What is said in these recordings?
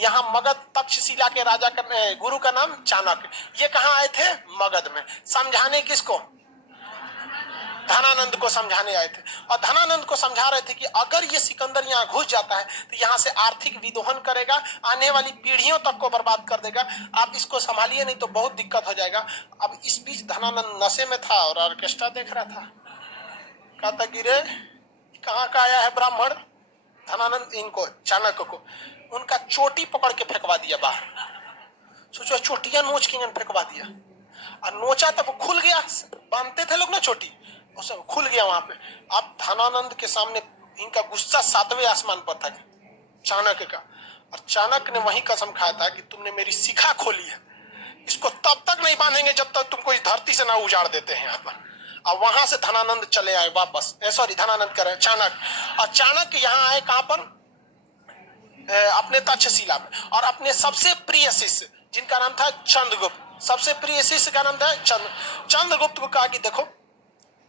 यहाँ मगध तक्षशिला के राजा का गुरु का नाम चाणक्य। ये कहाँ आए थे? मगध में। समझाने किसको? धनानंद को समझाने आए थे। और धनानंद को समझा रहे थे कि अगर ये सिकंदर यहाँ घुस जाता है तो यहाँ से आर्थिक विदोहन करेगा, आने वाली पीढ़ियों तक को बर्बाद कर देगा, आप इसको संभालिए नहीं तो बहुत दिक्कत हो जाएगा। अब इस बीच धनानंद नशे में था और ऑर्केस्ट्रा देख रहा था। कहता गिरे कहाँ का आया है ब्राह्मण। धनानंद इनको चाणक्य को उनका चोटी पकड़ के फेंकवा दिया बाहर। सोचो चोटियां नोच के फेंकवा दिया और नोचा तब खुल गया। बांधते थे लोग ना चोटी, वो सब खुल गया वहां पे। अब धनानंद के सामने इनका गुस्सा 7वें आसमान पर था चाणक्य का। और चाणक्य ने वही कसम खाया था कि तुमने मेरी शिखा खोली है, इसको तब तक नहीं बांधेंगे जब तक तुमको इस धरती से ना उजाड़ देते हैं यहाँ पर। अब वहां से धनानंद चले आए वापस, सॉरी धनानंद कह रहे चाणक्य। और चाणक्य यहाँ आए कहां पर? अपने तक्षशिला में। और अपने सबसे प्रिय शिष्य जिनका नाम था चंद्रगुप्त, सबसे प्रिय शिष्य का नाम था चंद्रगुप्त को कहा कि देखो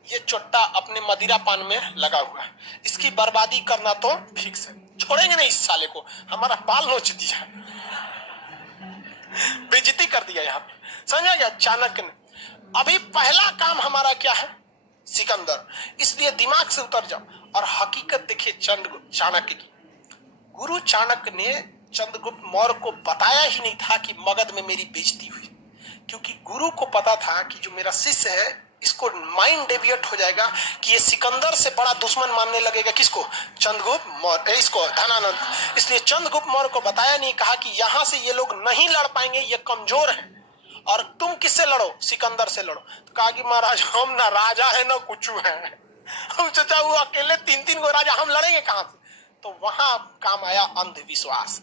ये चोट्टा अपने मदिरा पान में लगा हुआ है, इसकी बर्बादी करना तो फिक्स है, छोड़ेंगे नहीं इस साले को। हमारा बाल नोच दिया, बेइज्जती कर दिया यहाँ पे, समझा गया चाणक्य ने। अभी पहला काम हमारा क्या है? सिकंदर। इसलिए दिमाग से उतर जाओ और हकीकत देखिए चाणक्य की। गुरु चाणक्य ने चंद्रगुप्त मौर्य को बताया ही नहीं था कि मगध में मेरी बेइज्जती हुई, क्योंकि गुरु को पता था कि जो मेरा शिष्य है इसको माइंड डेविएट हो जाएगा कि ये सिकंदर से बड़ा दुश्मन मानने लगेगा किसको? चंद्रगुप्त मौर्य, इसको धनानंद। इसलिए चंद्रगुप्त मौर्य को बताया नहीं, कहा कि यहां से ये लोग नहीं लड़ पाएंगे, ये कमजोर है और तुम किससे लड़ो? सिकंदर से लड़ो। तो कहा कि महाराज हम ना राजा है ना कुछ है, हम चाचा वो अकेले 3-3 गो राजा, हम लड़ेंगे कहां से? तो वहां काम आया अंधविश्वास।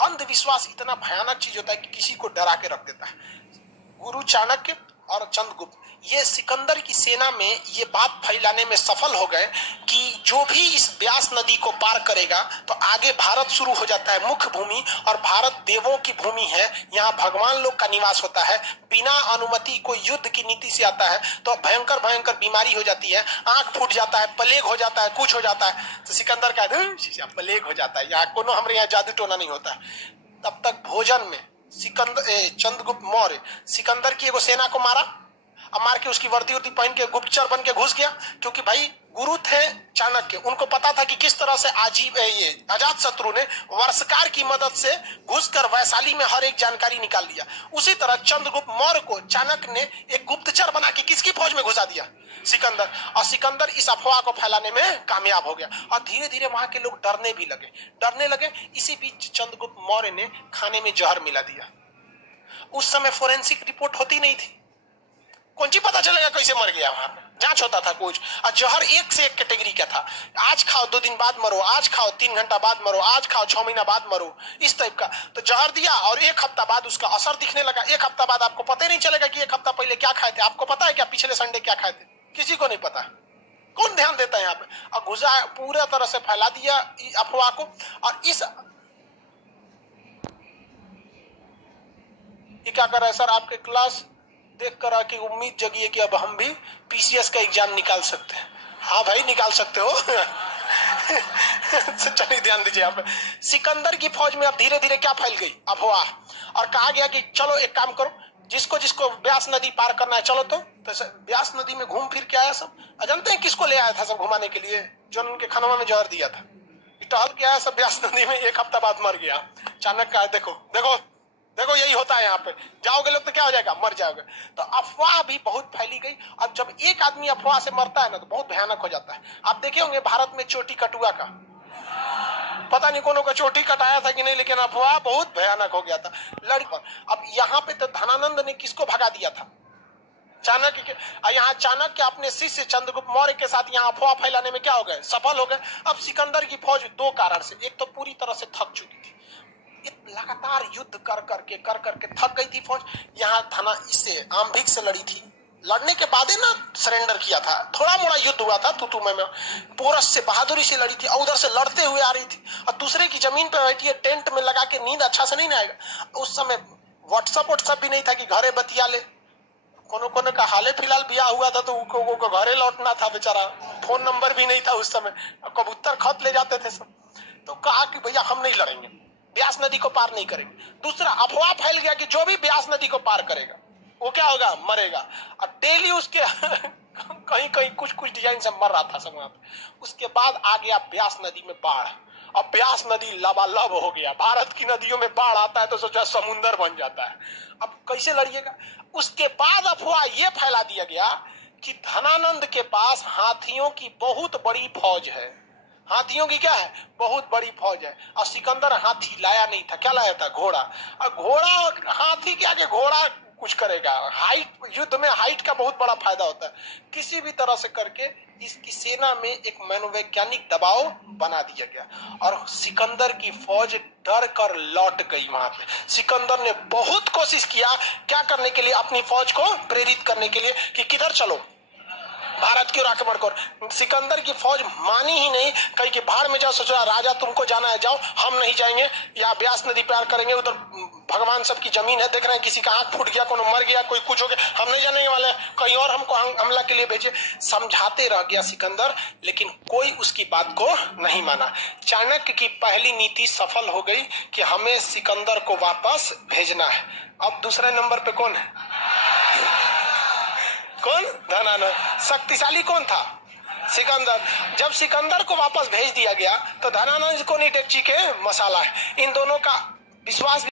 अंधविश्वास इतना भयानक चीज होता है कि किसी को डरा के रख देता है। गुरु चाणक्य और चंद्रगुप्त ये सिकंदर की सेना में ये बात फैलाने में सफल हो गए कि जो भी इस व्यास नदी को पार करेगा तो आगे भारत शुरू हो जाता है, मुख्य भूमि, और भारत देवों की भूमि है, यहाँ भगवान लोग का निवास होता है। बिना अनुमति कोई युद्ध की नीति से आता है तो भयंकर भयंकर बीमारी हो जाती है, आंख फूट जाता है, प्लेग हो जाता है, कुछ हो जाता है। तो सिकंदर का प्लेग हो जाता है, यहाँ कोनो हमारे यहाँ जादू टोना नहीं होता। तब तक भोजन में चंद्रगुप्त मौर्य सिकंदर की एगो सेना को मारा, अब मार के उसकी वर्दी वर्दी पहन के गुप्तचर बन के घुस गया, क्योंकि भाई गुरु थे चाणक्य, उनको पता था कि किस तरह से ये अजात शत्रु ने वर्षकार की मदद से घुसकर वैशाली में हर एक जानकारी निकाल लिया। उसी तरह चंद्रगुप्त मौर्य को चाणक्य ने एक गुप्तचर बना के किसकी फौज में घुसा दिया? सिकंदर। और सिकंदर इस अफवाह को फैलाने में कामयाब हो गया और धीरे धीरे वहां के लोग डरने लगे। इसी बीच चंद्रगुप्त मौर्य ने खाने में जहर मिला दिया। उस समय फोरेंसिक रिपोर्ट होती नहीं थी, कौन सी पता चलेगा कैसे मर गया? वहां जांच होता था कुछ। और जहर एक से एक कैटेगरी का था, आज खाओ 2 दिन बाद मरो, आज खाओ 3 घंटा बाद मरो, आज खाओ 6 महीना बाद मरो, इस टाइप का। तो जहर दिया और 1 हफ्ता बाद उसका असर दिखने लगा। 1 हफ्ता बाद आपको पता ही नहीं चलेगा कि 1 हफ्ता पहले क्या खाए थे। आपको पता है क्या पिछले संडे क्या खाए थे? किसी को नहीं पता। कौन ध्यान देता है यहाँ पे? और घुसा पूरा तरह से फैला दिया अफवाह को। और इस क्या कर रहा है सर? आपके क्लास देख कर आके उम्मीद जगी है कि अब हम भी पीसीएस का एग्जाम निकाल सकते हैं। हाँ भाई निकाल सकते हो। चलिए ध्यान दीजिए। आप सिकंदर की फौज में अब धीरे धीरे क्या फैल गई? अफवाह। और कहा गया कि चलो एक काम करो, जिसको जिसको व्यास नदी पार करना है चलो। तो व्यास नदी में घूम फिर के आया सब। जानते हैं किसको ले आया था सब घुमाने के लिए? जो उनके खानवा में जहर दिया था। टहल के आया सब व्यास नदी में, 1 हफ्ता बाद मर गया। चाणक्य का देखो देखो देखो यही होता है यहाँ पे, जाओगे लोग तो क्या हो जाएगा? मर जाओगे। तो अफवाह भी बहुत फैली गई। अब जब एक आदमी अफवाह से मरता है ना तो बहुत भयानक हो जाता है। आप देखे होंगे भारत में चोटी कटुआ का, पता नहीं कोनो का चोटी कटाया था कि नहीं, लेकिन अफवाह बहुत भयानक हो गया था लड़ी पर। अब यहाँ पे तो धनानंद ने किसको भगा दिया था? चाणक्य के। यहाँ चाणक्य अपने शिष्य चंद्रगुप्त मौर्य के साथ यहाँ अफवाह फैलाने में क्या हो गए? सफल हो गए। अब सिकंदर की फौज 2 कारण से, एक तो पूरी तरह से थक चुकी थी, लगातार युद्ध कर करके थक गई थी फौज। यहाँ इससे आम्भिक से लड़ी थी, लड़ने के बाद ना सरेंडर किया था, थोड़ा मोड़ा युद्ध हुआ था तुतु में। पोरस से बहादुरी से लड़ी थी और उधर से लड़ते हुए आ रही थी और दूसरे की जमीन पे बैठी है, टेंट में लगा के नींद अच्छा से नहीं आएगा। उस समय व्हाट्सएप भी नहीं था कि घरे बतिया ले। कोनो का हाले फिलहाल ब्याह हुआ था तो घरे लौटना था बेचारा, फोन नंबर भी नहीं था उस समय, कबूतर खत ले जाते थे सब। तो कहा कि भैया हम नहीं लड़ेंगे, ब्यास नदी को पार नहीं करेंगे। दूसरा, अफवाह फैल गया कि जो भी ब्यास नदी को पार करेगा वो क्या होगा, मरेगा। और डेली उसके कहीं कहीं कुछ कुछ डिजाइन से मर रहा था सब वहां पे। उसके बाद आ गया ब्यास नदी में बाढ़। अब ब्यास नदी लबालब हो गया। भारत की नदियों में बाढ़ आता है तो सोचा समुंदर बन जाता है। अब कैसे लड़िएगा। उसके बाद अफवाह यह फैला दिया गया कि धनानंद के पास हाथियों की बहुत बड़ी फौज है। हाथियों की क्या है, बहुत बड़ी फौज है। और सिकंदर हाथी लाया नहीं था, क्या लाया था, घोड़ा। और घोड़ा, हाथी के आगे घोड़ा कुछ करेगा। हाइट, युद्ध में हाइट का बहुत बड़ा फायदा होता है। किसी भी तरह से करके इसकी सेना में एक मनोवैज्ञानिक दबाव बना दिया गया और सिकंदर की फौज डर कर लौट गई वहां पे। सिकंदर ने बहुत कोशिश किया क्या करने के लिए, अपनी फौज को प्रेरित करने के लिए कि किधर चलो, भारत की ओर आक्रमण करो। सिकंदर की फौज मानी ही नहीं, कही कि भाड़ में जाओ। सोचा राजा तुमको जाना है जाओ, हम नहीं जाएंगे, या ब्यास नदी पार करेंगे, उधर भगवान सबकी जमीन है, देख रहे हैं किसी का आंख फूट गया, कोई मर गया, कोई कुछ हो गया, हम नहीं जाने वाले, कहीं और हमको हमला के लिए भेजे। समझाते रह गया सिकंदर, लेकिन कोई उसकी बात को नहीं माना। चाणक्य की पहली नीति सफल हो गई कि हमें सिकंदर को वापस भेजना है। अब दूसरे नंबर पे कौन है, कौन, धनानंद। शक्तिशाली कौन था, सिकंदर। जब सिकंदर को वापस भेज दिया गया तो धनानंद को नहीं डेक्ची के मसाला है। इन दोनों का विश्वास